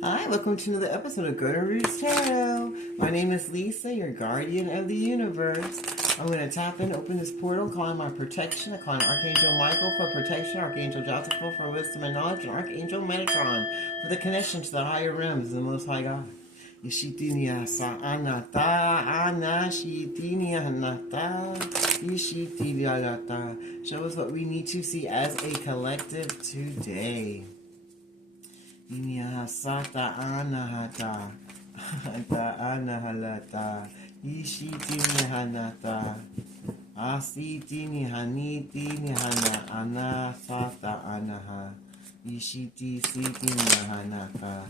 Hi, welcome to another episode of Golden Roots Tarot. My name is Lisa, your guardian of the universe. I'm going to tap in, open this portal, calling my protection. I call on Archangel Michael for protection, Archangel Jophiel for wisdom and knowledge, and Archangel Metatron for the connection to the higher realms of the Most High God. Ishitinia sa'anata, anashitinia hanata, ishitinia gata. Show us what we need to see as a collective today. Sata anahata, ata anahalata, ishitini hanata, asitini haniti nihana, ana sata anaha, ishiti sitini hanaka,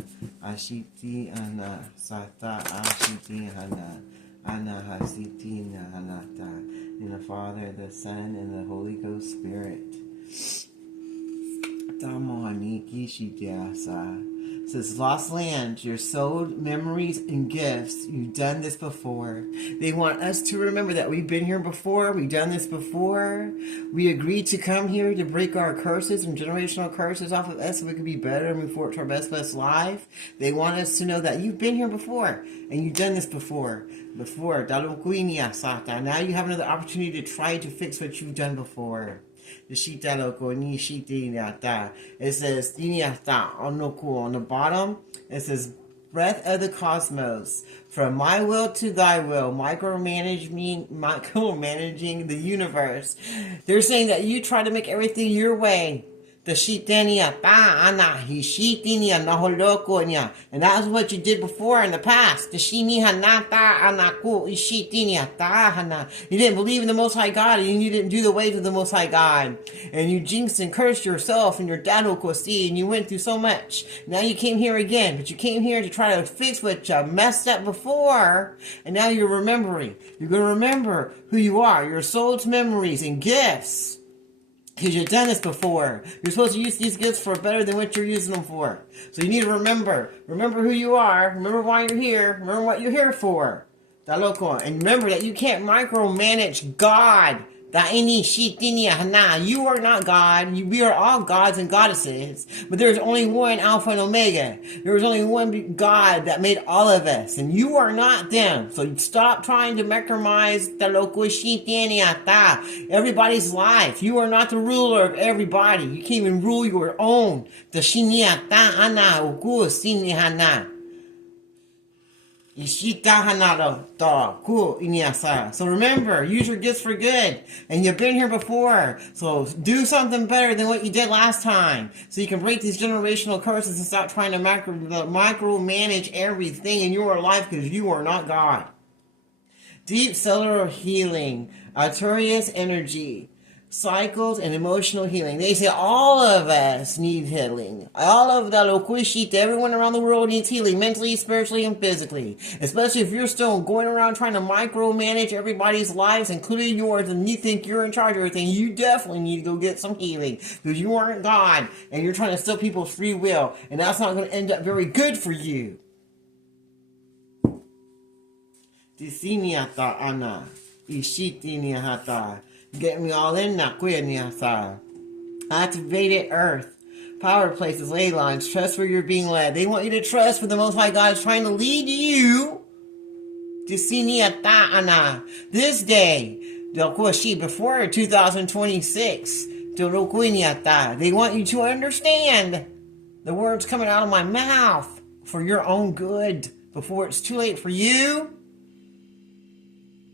ashiti ana, sata ashiti hana, anaha sitini hanata. In the Father, the Son, and the Holy Ghost Spirit. Says lost land, your soul, memories, and gifts. You've done this before. They want us to remember that we've been here before. We've done this before. We agreed to come here to break our curses and generational curses off of us so we could be better and move forward to our best life. They want us to know that you've been here before and you've done this before. Now you have another opportunity to try to fix what you've done before. It says on the bottom, it says breath of the cosmos, from my will to thy will, micromanaging the universe. They're saying that you try to make everything your way. And that's what you did before in the past. You didn't believe in the Most High God, and you didn't do the ways of the Most High God. And you jinxed and cursed yourself and your dad, and you went through so much. Now you came here again, but you came here to try to fix what you messed up before, and now you're remembering. You're going to remember who you are, your soul's memories and gifts. Because you've done this before. You're supposed to use these gifts for better than what you're using them for. So you need to remember. Remember who you are. Remember why you're here. Remember what you're here for. And remember that you can't micromanage God. You are not God. We are all gods and goddesses. But there's only one Alpha and Omega. There's only one God that made all of us. And you are not them. So stop trying to micromanage everybody's life. You are not the ruler of everybody. You can't even rule your own. So remember, use your gifts for good. And you've been here before. So do something better than what you did last time. So you can break these generational curses and stop trying to micromanage everything in your life, because you are not God. Deep cellular healing, Arcturus energy, cycles, and emotional healing. They say all of us need healing. All of the loquishita, everyone around the world needs healing, mentally, spiritually, and physically. Especially if you're still going around trying to micromanage everybody's lives, including yours, and you think you're in charge of everything. You definitely need to go get some healing, because you aren't God, and you're trying to steal people's free will, and that's not going to end up very good for you. Disiniata ana, ishitiniata. Get me all in that activated earth, power places, ley lines, trust where you're being led. They want you to trust where the Most High God is trying to lead you. This day, before 2026, they want you to understand the words coming out of my mouth for your own good before it's too late for you.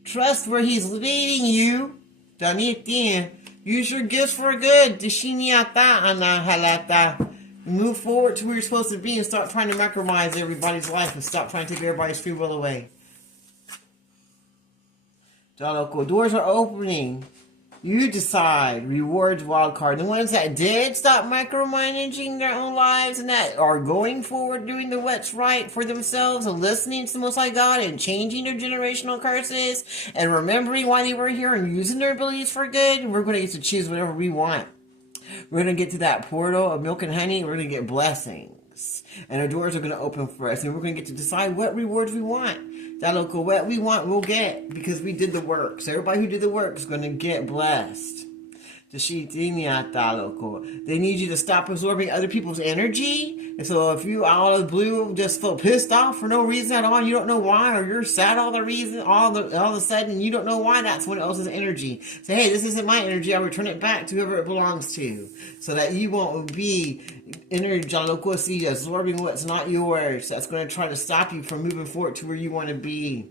Trust where He's leading you. Use your gifts for good. Move forward to where you're supposed to be and stop trying to micromanage everybody's life and stop trying to take everybody's free will away. Doors are opening. You decide. Rewards wild card. The ones that did stop micromanaging their own lives and that are going forward doing the what's right for themselves and listening to the Most High God and changing their generational curses and remembering why they were here and using their abilities for good, and we're going to get to choose whatever we want. We're going to get to that portal of milk and honey, and we're going to get blessings. And our doors are going to open for us, and we're going to get to decide what rewards we want. What we want, we'll get, because we did the work. So everybody who did the work is going to get blessed. They need you to stop absorbing other people's energy And so if you out of the blue just feel pissed off for no reason at all, you don't know why, or you're sad all of a sudden, you don't know why, that's someone else's energy. Say, hey, this isn't my energy, I'll return it back to whoever it belongs to. So that you won't be energy absorbing what's not yours. That's going to try to stop you from moving forward to where you want to be.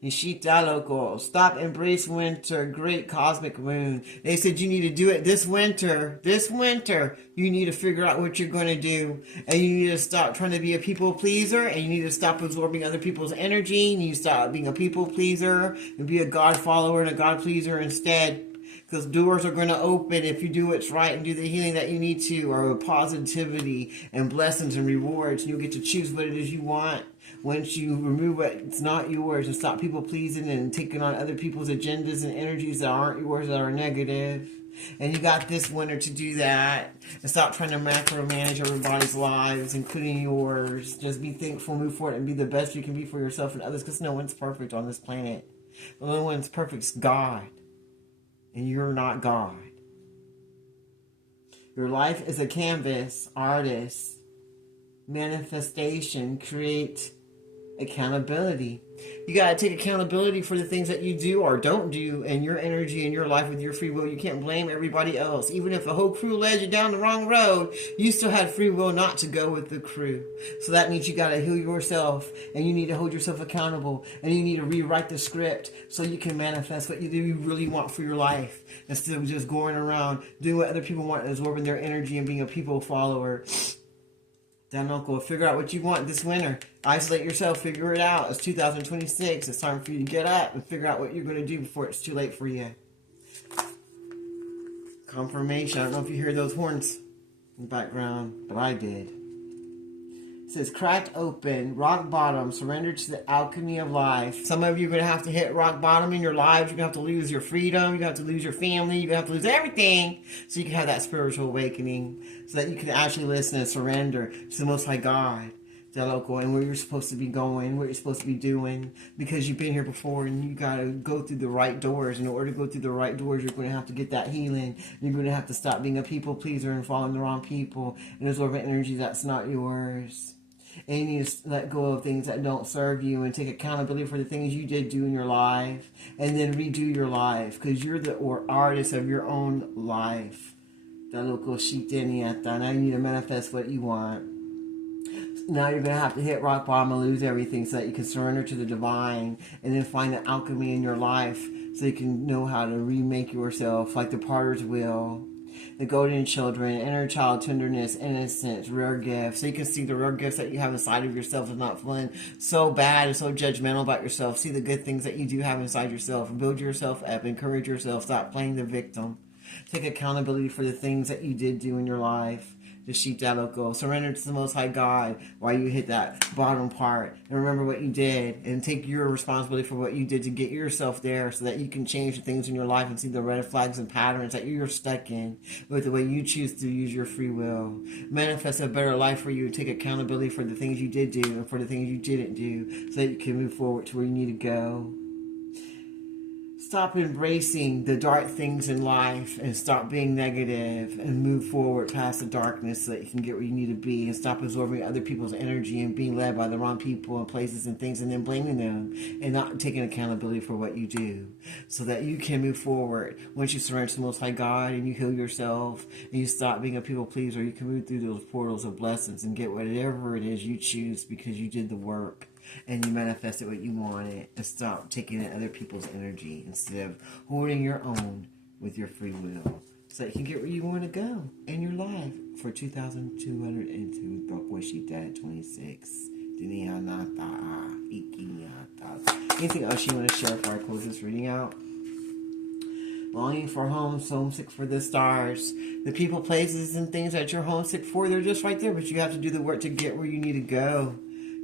Nishita loco. Stop, embrace winter. Great cosmic moon. They said you need to do it this winter. This winter, you need to figure out what you're going to do. And you need to stop trying to be a people pleaser. And you need to stop absorbing other people's energy. You need to stop being a people pleaser and be a God follower and a God pleaser instead. Because doors are going to open if you do what's right and do the healing that you need to, or positivity and blessings and rewards. And you'll get to choose what it is you want. Once you remove what's not yours and stop people pleasing and taking on other people's agendas and energies that aren't yours, that are negative. And you got this winter to do that. And stop trying to macro-manage everybody's lives, including yours. Just be thankful, move forward, and be the best you can be for yourself and others, because no one's perfect on this planet. The only one's perfect is God. And you're not God. Your life is a canvas, artist, manifestation, create accountability. You got to take accountability for the things that you do or don't do in your energy and your life with your free will. You can't blame everybody else. Even if the whole crew led you down the wrong road, you still had free will not to go with the crew. So that means you got to heal yourself, and you need to hold yourself accountable, and you need to rewrite the script so you can manifest what you really want for your life, instead of just going around doing what other people want and absorbing their energy and being a people follower. Danoko, figure out what you want this winter. Isolate yourself, figure it out. It's 2026. It's time for you to get up and figure out what you're going to do before it's too late for you. Confirmation. I don't know if you hear those horns in the background, but I did. It says, cracked open, rock bottom, surrender to the alchemy of life. Some of you are going to have to hit rock bottom in your lives. You're going to have to lose your freedom. You're going to have to lose your family. You're going to have to lose everything so you can have that spiritual awakening, so that you can actually listen and surrender to the Most High God, and where you're supposed to be going, what you're supposed to be doing, because you've been here before and you got to go through the right doors. In order to go through the right doors, you're going to have to get that healing. You're going to have to stop being a people pleaser and following the wrong people and absorbing energy that's not yours. And you need to let go of things that don't serve you and take accountability for the things you did do in your life, and then redo your life, because you're the artist of your own life. Now you need to manifest what you want. Now you're going to have to hit rock bottom and lose everything so that you can surrender to the divine, and then find the alchemy in your life so you can know how to remake yourself like the potter's wheel. The golden children, inner child tenderness, innocence, rare gifts. So you can see the rare gifts that you have inside of yourself and not feeling so bad and so judgmental about yourself. See the good things that you do have inside yourself. Build yourself up. Encourage yourself. Stop playing the victim. Take accountability for the things that you did do in your life. Surrender to the Most High God while you hit that bottom part, and remember what you did, and take your responsibility for what you did to get yourself there, so that you can change the things in your life and see the red flags and patterns that you're stuck in with the way you choose to use your free will. Manifest a better life for you. Take accountability for the things you did do and for the things you didn't do, so that you can move forward to where you need to go. Stop embracing the dark things in life and stop being negative, and move forward past the darkness so that you can get where you need to be, and stop absorbing other people's energy and being led by the wrong people and places and things, and then blaming them and not taking accountability for what you do, so that you can move forward. Once you surrender to the Most High God and you heal yourself and you stop being a people pleaser, you can move through those portals of blessings and get whatever it is you choose, because you did the work. And you manifested what you wanted, and stop taking in other people's energy instead of holding your own with your free will, so that you can get where you want to go in your life for 2202 26. Anything else you want to share before I close this reading out? Longing for home, so homesick for the stars. The people, places, and things that you're homesick for, they're just right there, but you have to do the work to get where you need to go.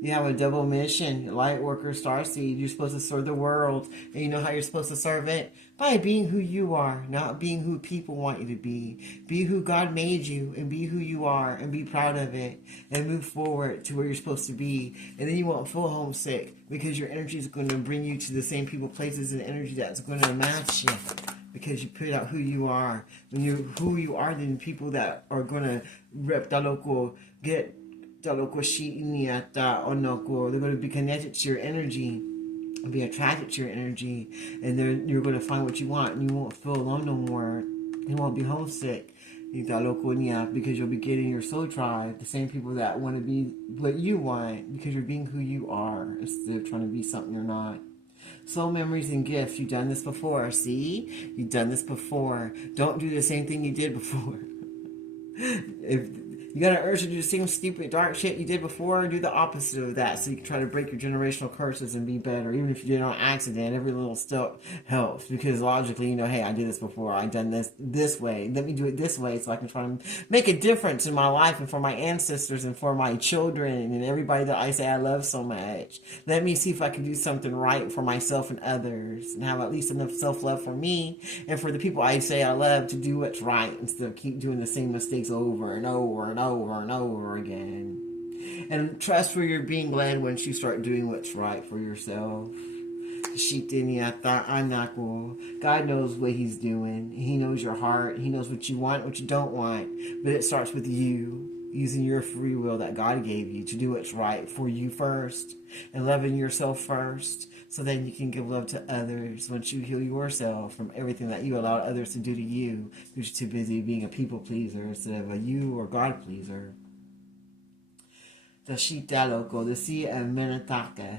You have a double mission, light worker, starseed. You're supposed to serve the world. And you know how you're supposed to serve it? By being who you are, not being who people want you to be. Be who God made you, and be who you are, and be proud of it. And move forward to where you're supposed to be. And then you won't feel homesick, because your energy is going to bring you to the same people, places, and energy that's going to match you. because you put out who you are. When you're who you are, then people that are gonna rep taloko get taloko shi'iniata onoko, they're gonna be connected to your energy, be attracted to your energy, and then you're gonna find what you want, and you won't feel alone no more. You won't be homesick. Because you'll be getting your soul tribe, the same people that want to be what you want, because you're being who you are instead of trying to be something you're not. Soul memories and gifts. You've done this before. See? You've done this before. Don't do the same thing you did before. If you got an urge to do the same stupid dark shit you did before, do the opposite of that, so you can try to break your generational curses and be better. Even if you did it on accident, every little step helps, because logically you know, hey, I did this before, I've done this way, let me do it this way, so I can try to make a difference in my life and for my ancestors and for my children and everybody that I say I love so much. Let me see if I can do something right for myself and others, and have at least enough self-love for me and for the people I say I love to do what's right, instead of keep doing the same mistakes over and over and over and over again. And trust where you're being led once you start doing what's right for yourself. God knows what he's doing. He knows your heart. He knows what you want, what you don't want. But it starts with you using your free will that God gave you to do what's right for you first, and loving yourself first, so then you can give love to others once you heal yourself from everything that you allowed others to do to you, because you're too busy being a people pleaser instead of a you or God pleaser. The Shitaloko, the Sea of Minataka.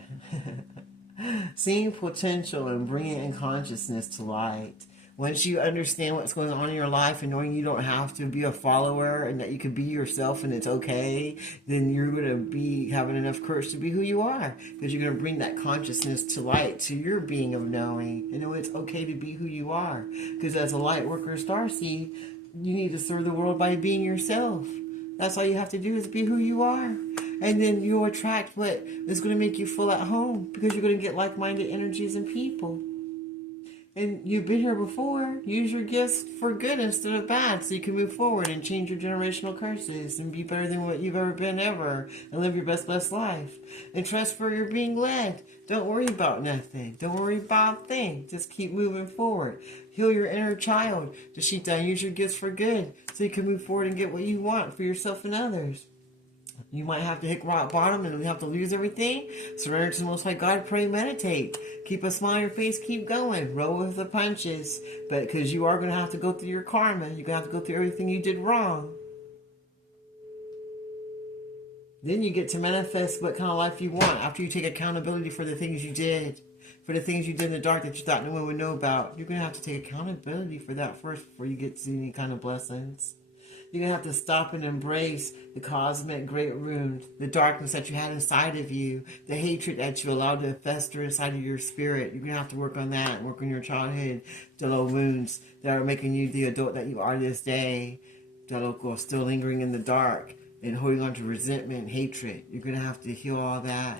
Seeing potential and bringing in consciousness to light. Once you understand what's going on in your life and knowing you don't have to be a follower and that you can be yourself and it's okay, then you're going to be having enough courage to be who you are, because you're going to bring that consciousness to light, to your being of knowing, and know it's okay to be who you are. Because as a light worker starseed, you need to serve the world by being yourself. That's all you have to do, is be who you are. And then you'll attract what is going to make you feel at home, because you're going to get like-minded energies and people. And you've been here before. Use your gifts for good instead of bad, so you can move forward and change your generational curses and be better than what you've ever been ever, and live your best life. And trust where you're being led. Don't worry about nothing. Don't worry about a thing. Just keep moving forward. Heal your inner child. Dashita, use your gifts for good, so you can move forward and get what you want for yourself and others. You might have to hit rock bottom and we have to lose everything. Surrender to the Most High God, pray, meditate. Keep a smile on your face, keep going. Roll with the punches. But because you are going to have to go through your karma. You're going to have to go through everything you did wrong. Then you get to manifest what kind of life you want after you take accountability for the things you did. For the things you did in the dark that you thought no one would know about. You're going to have to take accountability for that first before you get to any kind of blessings. You're going to have to stop and embrace the cosmic great wound, the darkness that you had inside of you, the hatred that you allowed to fester inside of your spirit. You're going to have to work on that, work on your childhood, the little wounds that are making you the adult that you are this day, that are still lingering in the dark and holding on to resentment and hatred. You're going to have to heal all that.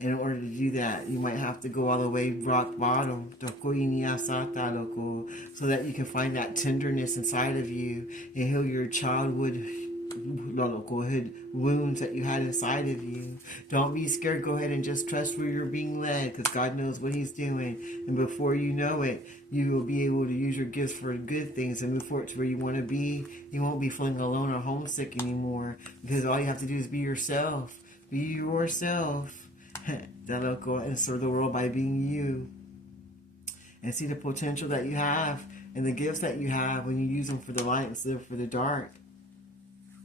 And in order to do that, you might have to go all the way rock bottom, so that you can find that tenderness inside of you and heal your childhood wounds that you had inside of you. Don't be scared. Go ahead and just trust where you're being led, because God knows what he's doing. And before you know it, you will be able to use your gifts for good things and move forward to where you want to be. You won't be feeling alone or homesick anymore, because all you have to do is be yourself. Be yourself. And serve the world by being you, and see the potential that you have and the gifts that you have when you use them for the light instead of for the dark,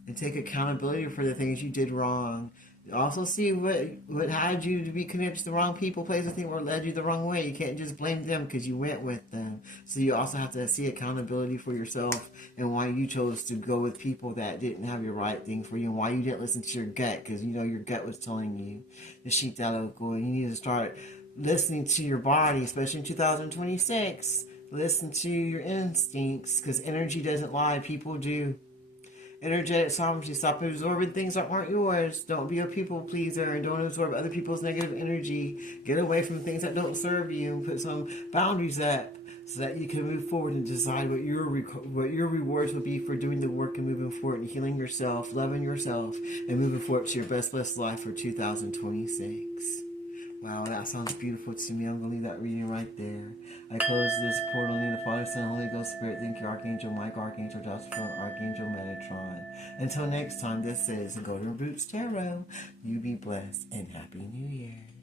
and take accountability for the things you did wrong. Also see what had you to be connected to the wrong people, places, things, or led you the wrong way. You can't just blame them because you went with them. So you also have to see accountability for yourself and why you chose to go with people that didn't have your right thing for you, and why you didn't listen to your gut, because you know your gut was telling you the sheep that local. You need to start listening to your body, especially in 2026. Listen to your instincts, because energy doesn't lie, people do. Energetic sovereignty. Stop absorbing things that aren't yours. Don't be a people pleaser, and don't absorb other people's negative energy. Get away from things that don't serve you, and put some boundaries up so that you can move forward and decide what your rewards will be for doing the work and moving forward and healing yourself, loving yourself, and moving forward to your best life for 2026. Wow, that sounds beautiful to me. I'm going to leave that reading right there. I close this portal in the Father, Son, Holy Ghost, Spirit. Thank you, Archangel Michael, Archangel Josephine, Archangel Metatron. Until next time, this is Golden Roots Tarot. You be blessed and Happy New Year.